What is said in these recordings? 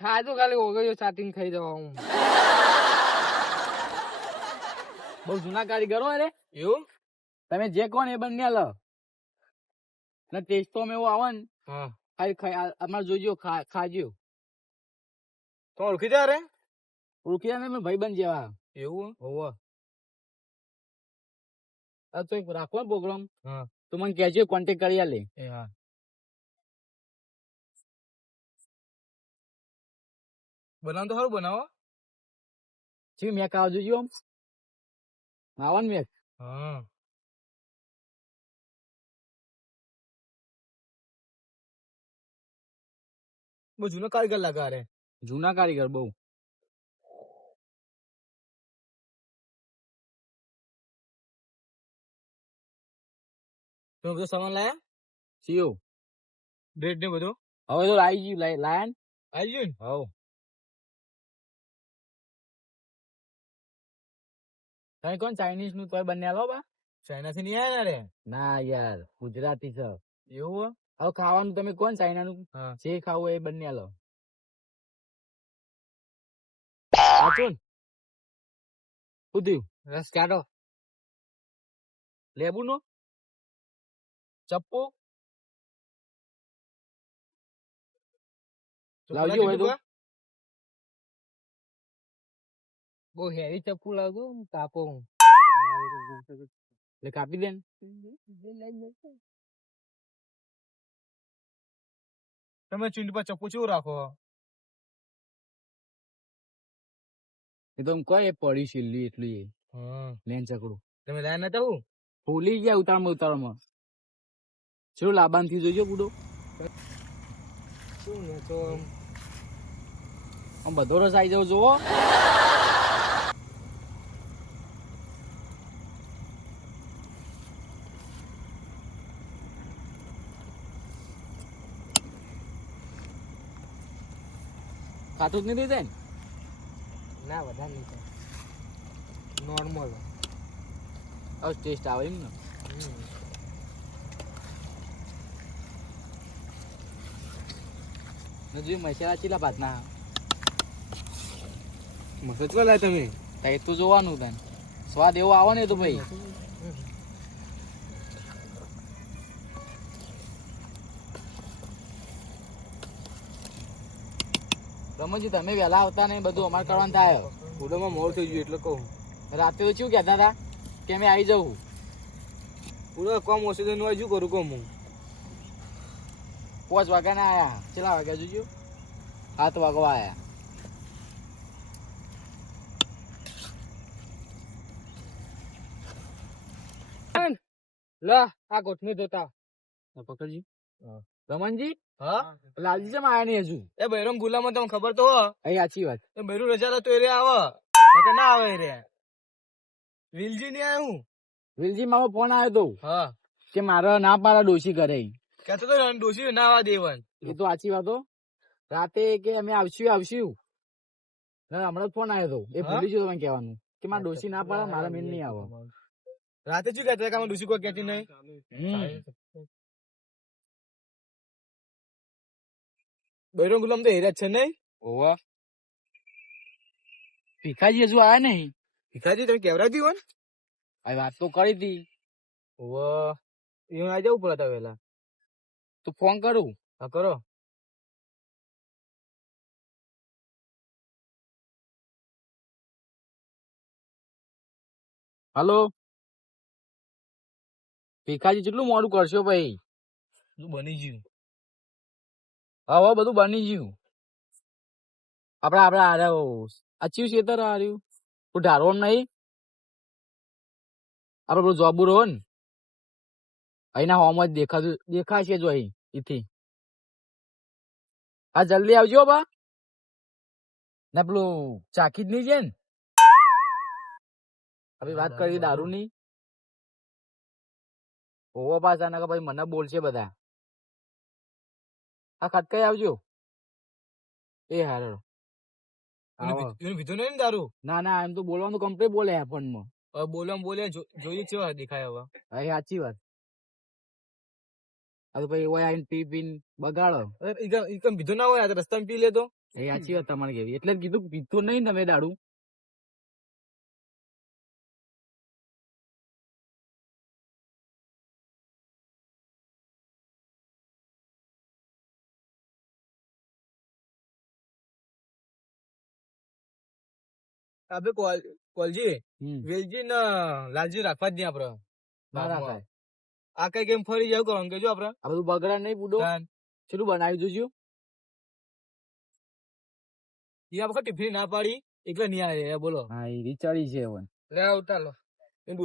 ખાધું ખાલી ઓગળ્યો ચાટીને ખાઈ જવા હું. બહુ જૂના કારીગરો અરે એવું તમે જે કોણ એ બંને લો ને ટેસ્ટ તો એવો આવે ને હા ખાલી અમારે જોઈજો ખાજો તો ઓળખી જા રે ઓળખી ને ભાઈ બંધ જેવા એવું હોવ તો એક રાખો પ્રોગ્રામ હા તો મને કહેજો કોન્ટેક્ટ કરી લે એ હા બનાવ તો સારું બનાવો જી મેક આવજો જો આવો ને મેક હા બહુ જૂનો કારીગર લાગે રે જૂના કારીગર બહુ તમે બધો સામાન લાયા સીઓ બ્રેડ ને બધું હવે તો આવી ગયું લાયન આવી ગયું ને હવ તમે કોણ ચાઇનીઝ નું તોય બંને લો બા ચાઇના થી નહીં આવ્યા રે ના યાર ગુજરાતી છે એવું હવે ખાવાનું તમે કોણ ચાઇના નું હા જે ખાવું એ બંને લો સાચું શું થયું રસ કાઢો લેબુ નો ચપ્પુ લાવજો હોય તો બહુ હેવી ચપ્પુ લાવજો કાપો એટલે કાપી દે ને તમે ચૂંટ પર ચપ્પુ ચેવું રાખો એ તો કોઈ પડી છેલ્લી એટલી હા લેન ચકડું તમે લાયા નતા હું ભૂલી ગયા ઉતારમાં શું લાબાન થી જોઈજો બુડો શું ને તો આમ બધો રસ આવી જાવ જોવો ખાતું જ નહીં દે ને ના વધારે નહીં થાય નોર્મલ હવે ટેસ્ટ આવે એમ ને જોયું મસાલા ચીલા ભાત ના મસ્ત ચો લાય તમે એ તો જોવાનું તને સ્વાદ એવો આવે ને તો ભાઈ રમણજી તમે વહેલા આવતા ને બધું અમારે કરવાનું થાય ઉડોમાં મોર થઈ ગયું એટલે કહું રાતે તો શું કહેતા હતા કે અમે આવી જવું ઉડો કોમ ઓછું તો શું કરું કોમ હું 5 વાગ્યા ના આયા કેટલા વાગ્યા જોજો 7 વાગવા આયા લા આ ગોઠની ધોતા પકડજી રમણજી હા લાલજી જેમ આયા નહીં હજુ એ બૈરમ ગુલામાં તમને ખબર તો હો અહીં સાચી વાત એ બૈરું રજા તો એ રે આવે નકર ના આવે રે વિલજી ની આયા હું વિલજી મારો ફોન આવ્યો તો હા કે મારે ના પાડા ડોશી કરે કહેતો તો ડોસી ના આવા દેવન એ તો સાચી વાત હો રાતે કે અમે આવશું ને હમણાં ફોન આવ્યો તો એ ભૂલી ગયો તમે કહેવાનું કે મારા ડોશી ના પાડે મારા મેન નહીં આવે રાતે શું કહેતા કે અમે ડોસી કોઈ કહેતી નહીં બૈરમ ગુલામ તો હેરા જ છે નહીં ઓવા ભીખાજી હજુ આયા નહીં ભીખાજી તમે કેવરાજી હો ને આ વાત તો કરી હતી ઓવા એ આવી જવું પડે તા વહેલા તો ફોન કરું હા કરો હલો ભીખાજી કેટલું મોડું કરશો ભાઈ શું બની ગયું હવે બધું બની ગયું આપડે અચીવ ખેતર હાર્યું તું ઢારવાનું નહીં આપડે પેલું જોબુ રહો ને અહીંના હોમ જ દેખાશે જો અહીં એથી હા જલ્દી આવજો બા ને પેલું ચાકી જ નહીં છે ને હવે વાત કરી દારૂ ની ઓવો પાછા ના ભાઈ મને બોલશે બધા આ ખટકાઈ આવજો એ હારો એનું પીધું નહીં ને દારૂ ના ના એમ તો બોલવાનું કમ્પ્લીટ બોલે ફોન માં હવે બોલે જોઈએ છે દેખાય હવે સાચી વાત આ તો પછી ઓય આઈને પી પીને બગાડો. ઈકમ પીધું ના હોય આ તો રસ્તામાં પી લેતો. એ સાચી વાત તમારે કેવી, એટલે જ કીધું પીધું નહીં તમે દાડું. આપડે કોલજી હમ. વેલજી ને લાલજી રાખવા જ નહીં આપડે. ના રાખાય. આ કઈ કેમ ફરી જાવ કરો કેજો આપડે. આ બધું બગડા નહીં બુડો. કેટલું બનાવી જોજો. ઈ આ વખત ટિફિન ના પાડી એટલે નહીં આવે બોલો. હા એ વિચારી છે હવે. લે ઉતાર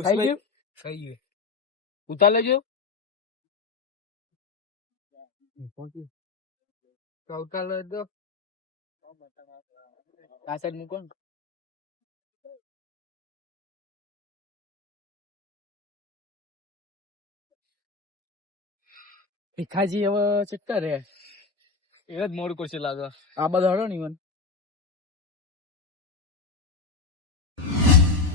ખાઈ ગયું? ખાઈ ગયું. ઉતાર લેજો. ઉતાર લે તો આ સાઈડ મૂકો ને. ભીખાજી હવે ચેટકા રે. એ જ મોડું કરશે લાગે. આ બધા હડો ને ઈવન.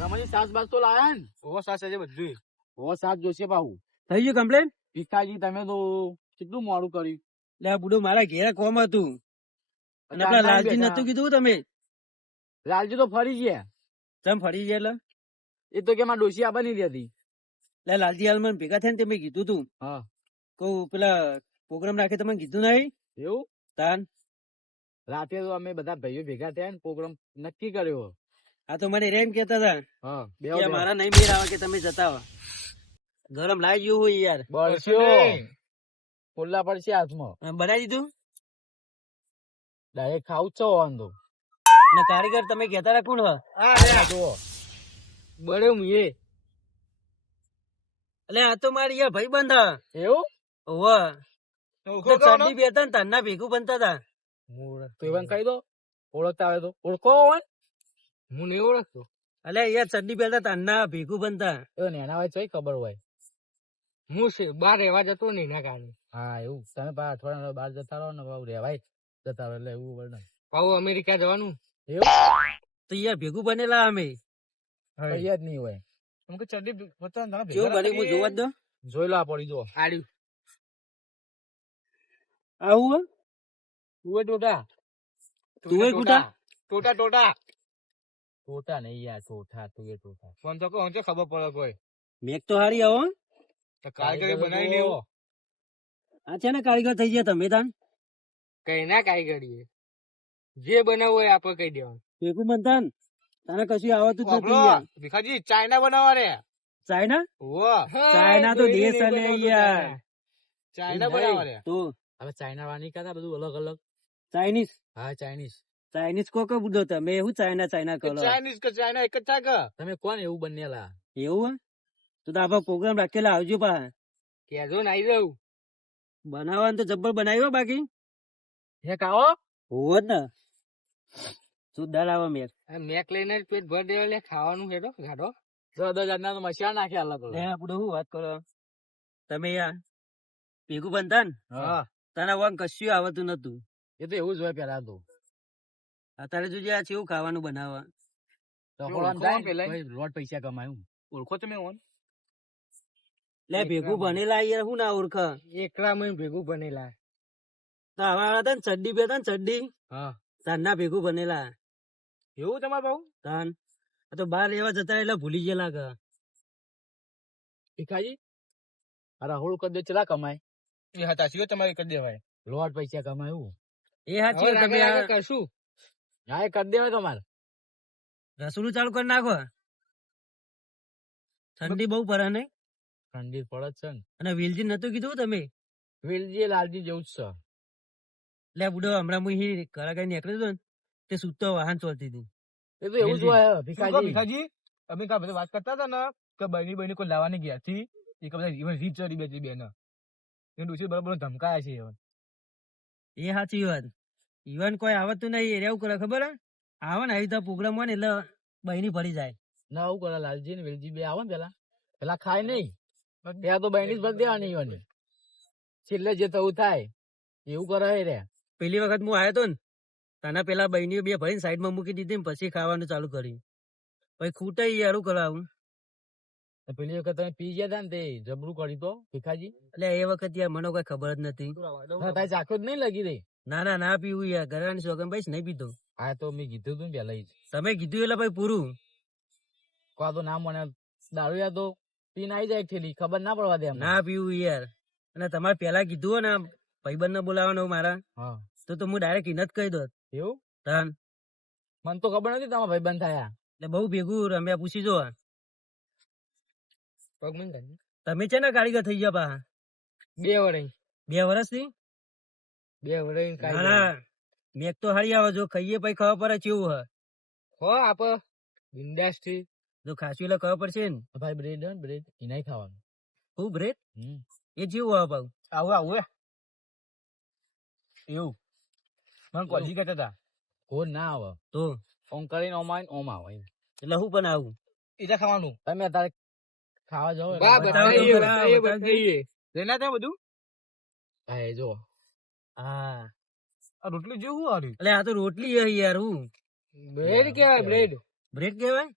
રમાજી સાસ બાસ તો લાયા ને. ઓવો સાસ છે બધું. ઓ સાસ જોશે બાહુ. થઈ ગયું કમ્પ્લેન? ભીખાજી તમે તો કેટલું મોડું કર્યું. લે આ બુડો મારા ઘેર કોમ હતું અને ચાર આપડા ટાઈમ લાલજી બેઠા. નતું કીધું તમે લાલજી તો ફરી ગયા. તમે ફરી ગયા એટલે એ તો કે મારા ડોશી આપવા નહીં દેતી. લે લાલજી હાલ મને ભેગા થયા ને તમે કીધું તું હા કહું પેલા પ્રોગ્રામ રાખે તમે કીધું નહીં એવું. તાન રાતે તો અમે બધા ભાઈઓ ભેગા થયા ને પ્રોગ્રામ નક્કી કર્યો. આ તો મને રેમ કેતા હતા હા કે મારા નહીં મેર આવે કે તમે જતા હો ગરમ લાવી ગયું હોય યાર બળશ્યો ખુલ્લા પડશે હાથમાં. અને બનાવી દીધું ડાયરેક્ટ ખાવું જ છો વાંધો. અને કારીગર તમે કહેતા હતા કોણ આ જુઓ. બળે હું એ એટલે આ તો મારી યાર ભાઈ બંધ એવું ઓવા ચડડી બે હતા ને તારના ભેગું બનતા હતા તો એવન કહી દો. ઓળખતા આવે તો ઓળખો હોય. હું નહીં ઓળખતો. અલે યાર ચડડી પહેરતા તારના ભેગું બનતા એ નેના હોય તો ખબર હોય. હું બહાર રહેવા જતો નહીં એના કારણે. હા એવું તમે પાછા અઠવાડિયા બહાર જતા રહો ને ભાવ રેવાય જતા રહો એટલે એવું વર્ણન. પાછું અમેરિકા જવાનું. એવું તો યાર ભેગું બનેલા અમે કઈ જ નહીં હોય. અમુક ચડ્ડી પોતા ને તમે કેવું બને હું જોવા જ દો જોઈ લો આ પડી જો. આડ્યું. આવું તુવે ટોટા. તુવે ટોટા? ટોટા ટોટા. ટોટા નહીં યાર ટોઠા તું એ ટોઠા. ફોન તો કહો છે ખબર પડે કોઈ. મેક તો હારી આવો તો કારીગરી બનાવી લેવો. આ છે ને કારીગર થઈ ગયા તમે તાન કઈ ના કારીગરી જે બનાવવું હોય આપણે કહી દેવાનું. ભેગું બનતા ને તને કશું આવતું જ નથી યાર ભીખાજી ચાઇના બનાવવા રે. ચાઇના વાહ ચાઇના તો દેશ અને યાર ચાઇના બનાવવા રે. તો હવે ચાઇના વાળા કરતા બધું અલગ અલગ. ચાઇનીઝ હા ચાઇનીઝ. ચાઇનીઝ કો બુડો તમે એવું ચાઇના ચાઇના કરો ચાઇનીઝ કે ચાઇના એક જ થાય કે. તમે કોણ એવું બનેલા. એવું તો આપડે પ્રોગ્રામ રાખેલા આવજો પા કેજો ને આવી જવું. બનાવવાનું તો જબ્બર બનાવ્યો બાકી હે કાઓ હોવ જ ને સુધાર આવે મેક મેક લઈને જ પેટ ભર દેવા લે ખાવાનું હેડો ગાડો. 10,000 ના મસાલા નાખ્યા અલગ અલગ. આપડે શું વાત કરો તમે યાર ભેગું બનતા ને હા તને વાંગ કશું આવતું નતું એ તો એવું જ હોય પેલા તો. અત્યારે જોજે આ કેવું ખાવાનું બનાવવા રખોડામાં ઓળખો જાય ને, પેલા? ભાઈ લોટ પૈસા કમાયું. ઓળખો તમે ઓન લે ભેગું બનેલા યાર શું ના ઓળખ એકલા માં ભેગું બનેલા. તો આવા હતા ને ચડ્ડી પહેરતા ને ચડ્ડી હા તારના ભેગું બનેલા એવું તમારે બહુ તાન આ તો બહાર રહેવા જતા એટલે ભૂલી ગયેલા કે ભીખાજી આ રાહુલ કદે ચલા કમાય. એ હતા સિવાય તમારે કરી દેવાય. લોટ પૈસા કમાયું. એ સાચી વાત, તમે આ કરશું. હા એ કરી દેવાય તમારે. રસોડું ચાલુ કરી નાખો ઠંડી બહુ પડે ને ઠંડી પડે જ છે ને. અને વેલજી નતું કીધું તમે વેલજી લાલજી જેવું જ છે. લે બુડો હમણાં હું ઘરા કઈ નીકળ્યો હતો ને તે સૂતો વાહન ચોલતી હતી એ તો એવું જ હોય ભીખાજી. ભીખાજી અમે કા બધા વાત કરતા હતા ને કે બહેની બહેની કોઈ લાવવાની ગયા હતી એ બધા રીત ચડી બેઠી બેન એ ડોસી બરાબર ધમકાયા છે હવે. એ સાચી વાત ઈવન કોઈ આવતું નહીં એવું કરે ખબર હે આવે ને આવી રીતે પ્રોગ્રામ હોય ને એટલે બહેની પડી જાય ના આવું કરે લાલજી ને વેલજી બે આવે ને પેલા ખાય નહીં ત્યાં તો બહેની જ ભરી દેવાની ઈવાની. છેલ્લે જે થવું થાય એવું કરે રે. પેલી વખત હું આવ્યો તો ને તને પેલા બહેની બે ભાઈ સાઈડ માં મૂકી દીધી ને પછી ખાવાનું ચાલુ કર્યું પછી ખૂટે યારું કરાવું. પેલી વખત તમે પી ગયા હતા ને તે જબરું કર્યું તો ભીખાજી એટલે એ વખત યાર મને કઈ ખબર જ નથી. તારી ચાખો જ નહીં લગી રહી. ના પીવું યાર, ઘરવાની શોખન ભાઈ નહીં પીતો. હા તો મેં કીધું તું ને પેલા જ. તમે કીધું એટલે ભાઈ પૂરું. કા તો ના મને દારૂ યા તો પીને આવી જાય એક થેલી, ખબર ના પડવા દે અમને. ના પીવું યાર. અને તમારે પેલા કીધું હોય ને ભાઈબંધ ને બોલાવવાનો મારા, હા તો હું ડાયરેક્ટ ઇન જ કહી દોત. એવું તાન મને તો ખબર નથી તમારા ભાઈ બંધ થયા. એટલે બહુ ભેગું રમ્યા, પૂછી જો. તમે છે ને કારીગર થઈ ગયા પા 2 વર્ષ 2 વર્ષથી? 2 વર્ષ ના ના, મેક તો હારી આવે, જો ખાઈએ પછી ખબર પડે કેવું હે. હો આપ ઇન્ડસ્ટ્રી જો ખાસું એટલે ખબર પડશે ને. ભાઈ બ્રેડ બ્રેડ એનાય ખાવાનું. ખૂબ બ્રેડ હમ એ જેવું આવે ભાવ. આવું એવું મને કોલી કહેતા હતા કોણ ના આવે તો ઓમ કરીને ઓમ આવે એમ. એટલે હું પણ આવું. એટલે ખાવાનું તમે અત્યારે ખાવા જાઓ એટલે બા બતાવી બતાવી દો. દો. બતાવીએ લેના ત્યાં બધું હા એ જો હા આ રોટલી જેવું હારી એટલે આ તો રોટલી હે યાર. હું બ્રેડ કેવાય બ્રેડ બ્રેડ કહેવાય?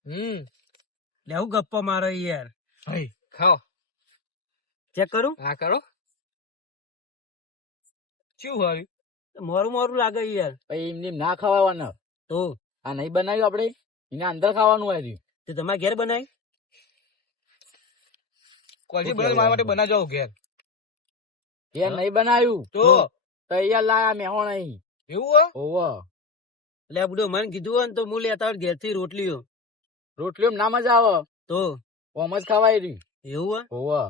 એટલે હું ગપ્પો મારો યાર. ભાઈ ખાઓ ચેક કરું. હા કરો શું હારી મોરું લાગે યાર. પછી એમને એમ ના ખવાવાના. તો આ નહીં બનાવ્યું આપડે એના અંદર ખાવાનું હોય રહ્યું. તે તમારે ઘેર બનાવી? કોલી બનાવી મારા માટે બનાવજો ઘેર એ નહીં બનાવ્યું તો તૈયાર લાયા મેહો નહીં. એવું ઓવો એટલે આ બધું મને કીધું હોય ને તો હું લેતા હોય ઘેર થી રોટલીઓ. રોટલીઓ ના મજા આવે તો ઓમ જ ખવાય રહ્યું. એવું હે? ઓવો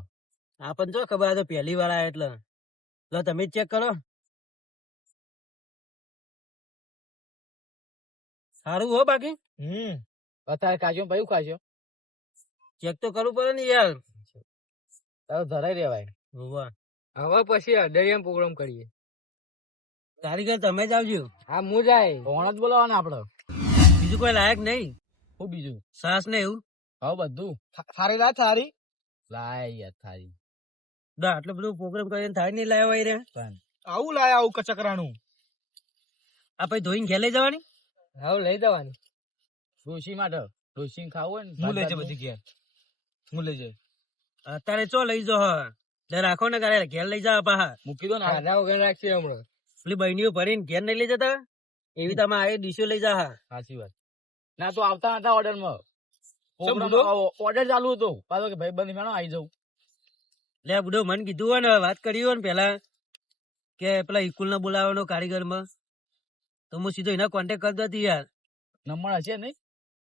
આપણને જો ખબર, આ તો પહેલી વાર આયા એટલે. લો તમે ચેક કરો. સારું હો બાકી. અત્યારે કાજો ભાઈ ખાજો ચેક તો કરવું પડે ને યાર. તારો ધરાઈ રેવાય. હોવા. હવે પછી અડરિયામ પ્રોગ્રામ કરીએ કારીગર તમે જ આવજો. હા હું જાય કોણ જ બોલાવાના આપડે. બીજું કોઈ લાયક નહીં. શું બીજું સાસ ને એવું. હવે બધું સારી રાત સારી લાય યાર થારી. આટલો બધો પ્રોગ્રામ કરીને થાય નહીં લાવ્યા હોય રે. આવું લાયા આવું કચકરાનું આ પછી ધોઈને ઘેર લઈ જવાની. હવે લઈ જવાની ડોશી માટે ડોશી ખાવું હોય હું ને લઈ જાય બધી ઘેર હું લઈ જાય અત્યારે ચો લઈ જો હ રાખો ને ઘરે ઘેર લઈ જાવ પાહા. મૂકી દો ને ખાધા વગર રાખીએ હમણાં પેલી બહેનીઓ ભરીને ઘેર નહીં લઈ જતા એવી તમે આ ડીશો લઈ જા. સાચી વાત. ના તો આવતા હતા ઓર્ડર માં ચમ બુડો? ઓર્ડર ચાલુ હતો પાછો કે ભાઈ બંધ મેળો આવી જાઉં. લે બુડો મને કીધું હોય ને, વાત કરી હોય ને પેલા કે પેલા ઇકુલ ને બોલાવવાનો કારીગર માં, તો હું સીધો એના કોન્ટેક્ટ કરતો હતી યાર. નંબર હશે નહીં?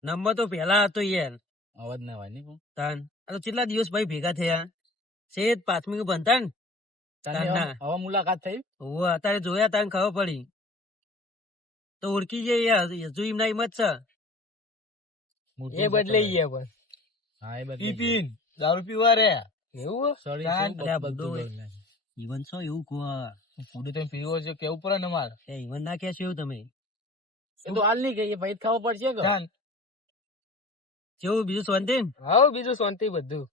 નંબર તો પેલા હતો યાર. અવાજ ના હોય નહીં તાન આ તો કેટલા દિવસ ભાઈ ભેગા થયા શેત પ્રાથમિક ભણતા ને. પણ હવે મુલાકાત થઈ. ઓવે, અત્યારે જોયા તાન ખબર પડી તો ઓળખી જાય યાર. હજુ એમના હિંમત છે. એ બદલાઈ ગયા પણ હા એ પી બદલાઈ પીન દારૂ પીવા રે એવું સોરી તાન બધું લ્યા બધું બદલી નાખ્યું. ઈવન છો એવું કહો. ફૂડે તમે પીવો છે કેવું પડે ને મારે એ ઈવન ના કે છો એવું તમે. એ તો હાલ નહીં કહીએ ભાઈ ખાવા પડશે કે જાન કેવું બીજું શાંતિ ને? હા બીજું શાંતિ બધું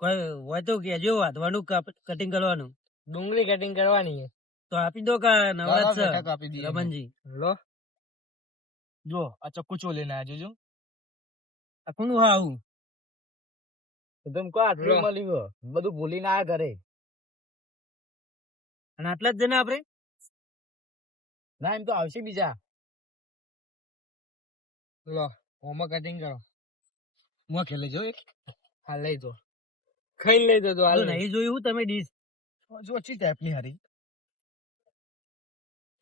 કોઈ હોય તો કેજો, વાંધવાનું કટિંગ કરવાનું. ડુંગળી કટિંગ કરવાની છે તો આપી દો કા નવરાત છે બેઠક આપી દઈએ રમણજી. લો જો આ ચક્કુ ચો લઈને આવજો જો આ કોનું હા આવું? તમે કહો આટલું મળી ગયો બધું ભૂલી ના આયા ઘરે. અને આટલા જ જણા આપડે? ના એમ તો આવશે બીજા. લો ઓમાં કટિંગ કરો હું ખેલે જો એક હા લઈ જો ખાઈ લઈ જો હાલ નહીં જોયું તમે ડીશ? જો ચી ટાઈપની હારી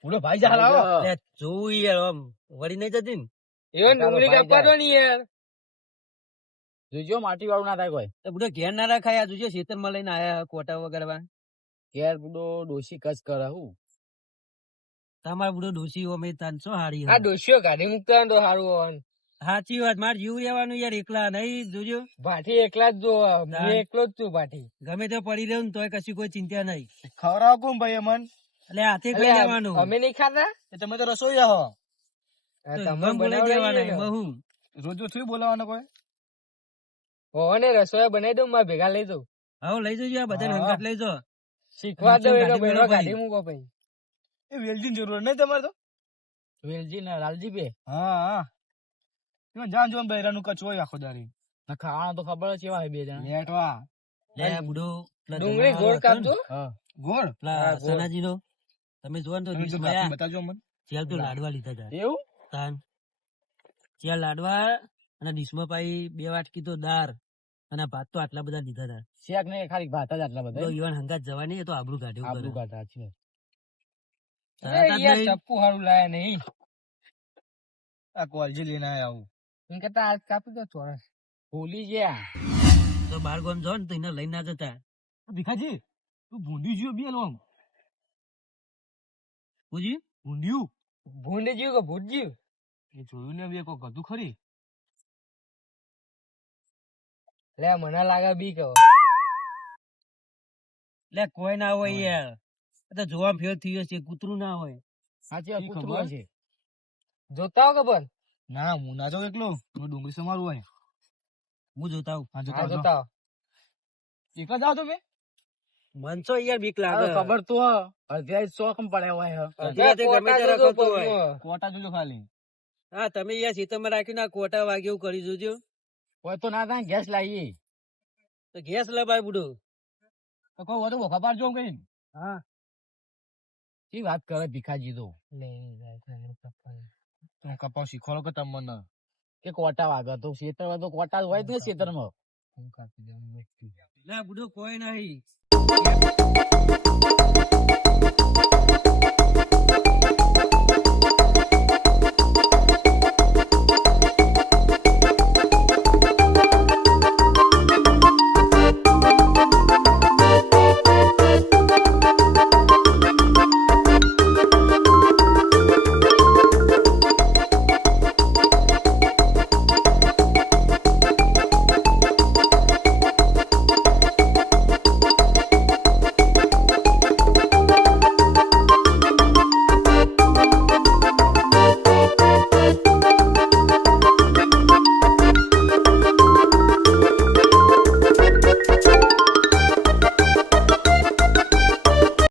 પૂરો ભાઈ જા લાવો લે જોવું યાર, આમ વળી નહીં જતી ને. એવન ડુંગળી કાપવા દો ની યાર જોજો માટી વાળું ના થાય કોઈ. તો બધો ઘેર ના રાખાય. આ જોજો ખેતર માં લઈને આયા કોટા વગરવા. ઘેર બધો ડોશી કચ કરે હું. તમારે બધો ડોસી અમે તાન છો હારી. આ ડોશીઓ કાઢી મૂકતા હોય તો સારું હોય સાચી વાત. મારે જીવ રહેવાનું યાર, એકલા નહીં. જોજો ભાઠી એકલા જ જો હું એકલો જ છું ભાઠી ગમે તે પડી રહ્યું ને તોય કશી કોઈ ચિંતા નહીં. ખવડાવ કોણ ભાઈ અમન એટલે હાથે ખાઈ લેવાનું. અમે નહીં ખાતા તમે તો રસોઈ હો તમે બોલાઈ દેવાના એમાં હું. રોજ થોડી બોલાવાનો કોઈ હો ને રસોઈ બનાવી દઉં મારે ભેગા લઈ દઉં હા લઈ જજો, આ બધાને હંગાત લઈ જો. શીખવા દઉં એનો ગાડી બહેનો મેળવો કાઢી મૂકો ભાઈ એ વેલજી જરૂર નહીં તમારે તો વેલજી ને લાલજી બે. હા હા જાન જો બહેરાનું કચો હોય આખો દારી આ ખાવાનું તો ખબર જ એવા છે બે જણા. લેટવા લે આ બુડો પેલા ડુંગળી જમાવાળો ગોળ હતો ને, કાપજો. હા. ગોળ પેલા હા, ગોળ. સનાજીનો તમે જોવો ને તો તમે જો ડીશમાં કાપી આયા, બતાવજો મને. ચાલ તો લાડવા લીધા હતા એવું તાન ચાલ લાડવા અને ડીશમાં પાઈ 2 વાટકી તો દાળ અને ભાત તો આટલા બધા લીધા હતા. શેક ને ખાલી ભાત જ આટલા તો બધા ઈવન હંગાત જવાની એ તો આબરૂ કાઢ્યું આબરૂ કરે. કાઢા છે. તારા યાર નહીં. ચપ્પુ હારું લાયા નહીં. આ કોલજી લઈને આયા હું. એમ કરતા આજ કાપી દો ચોરસ. ભૂલી ગયા. તો બાર ગામ જાઓ ને તો એને લઈને ના જતા. ભીખાજી તું ભૂંડી જ્યો બે લોમ પૂજી ભૂંડિયું ભૂંડ જીવ કે ભૂત જીવ? એ જોયું ને બે કોક હતું ખરી. લે મને લાગે બી કહો. લે કોઈ ના હોય યાર, આ તો જોવા ફેર થયો છે, કૂતરું ના હોય. સાચી વાત ઈ કૂતરું ખબર? હશે. જોતા હો કે પણ? ના હું ના જાઉં એકલો હું ડુંગળી સમારું હોય. હું જોતા આવું. હા હા જોતા જોતા હો. એક જ આવો તમે મન છો યાર બીક હવે લાગે. ખબર તો હ. અધ્યાય શોખ પડ્યા હોય હ. અડધી રાતે ગમે કોટા ત્યારે જોજો રખડતો હોય. પગમાં. કોટા જોજો ખાલી. હા તમે યાર સીતમાં રાખીને આ કોટા વાગે એવું કરી જોજો. હોય તો ના થાય ગેસ લાવીએ. તો ગેસ લબાય બુડો. તો કોઈ હોય તો બોખા પાડજો એમ કહીને. હા શી વાત કરે ભીખાજી તો લે, જાય તો એનું કપાળ. તમે કપાવ શીખવાડો કે તમને. કે કોટા વાગે તો ખેતર તો કોટા હોય જ ને ખેતરમાં. હું કાપી દઉં. લે બુડો કોઈ નહીં.